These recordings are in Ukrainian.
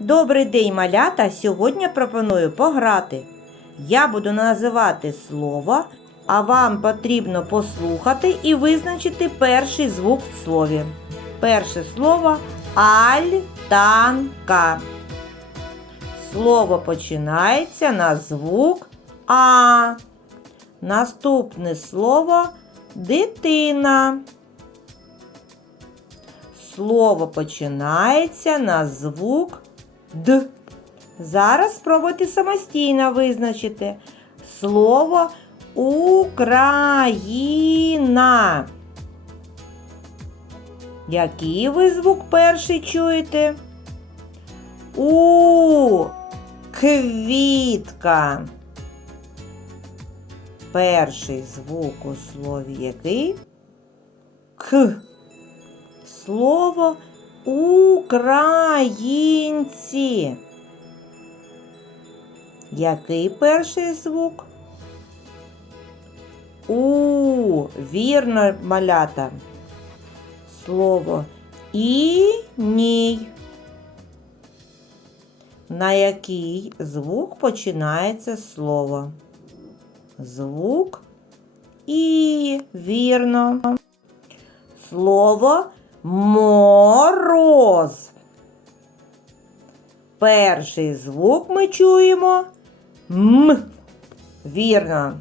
Добрий день, малята! Сьогодні пропоную пограти. Я буду називати слово, а вам потрібно послухати і визначити перший звук в слові. Перше слово альтанка. Слово починається на звук А. Наступне слово дитина. Слово починається на звук Д. Зараз спробуйте самостійно визначити слово Україна. Який ви звук перший чуєте? У квітка. Перший звук у слові який? К. Слово українці. Який перший звук? У. Вірно, малята. Слово іній. На який звук починається слово? Звук і. Вірно. Слово мороз. Перший звук ми чуємо М. Вірно.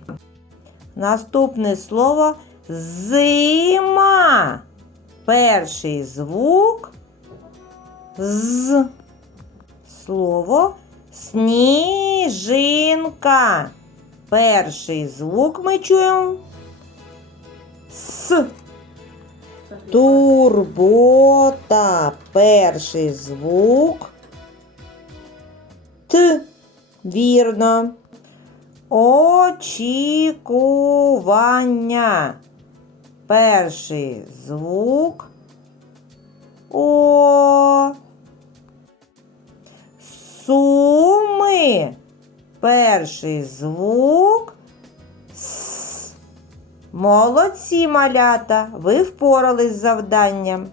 Наступне слово зима. Перший звук з. Слово сніжинка. Перший звук ми чуємо С. Турбота. Перший звук. Т. Вірно. Очікування. Перший звук. О. Суми. Перший звук. С. Молодці, малята, ви впорались з завданням.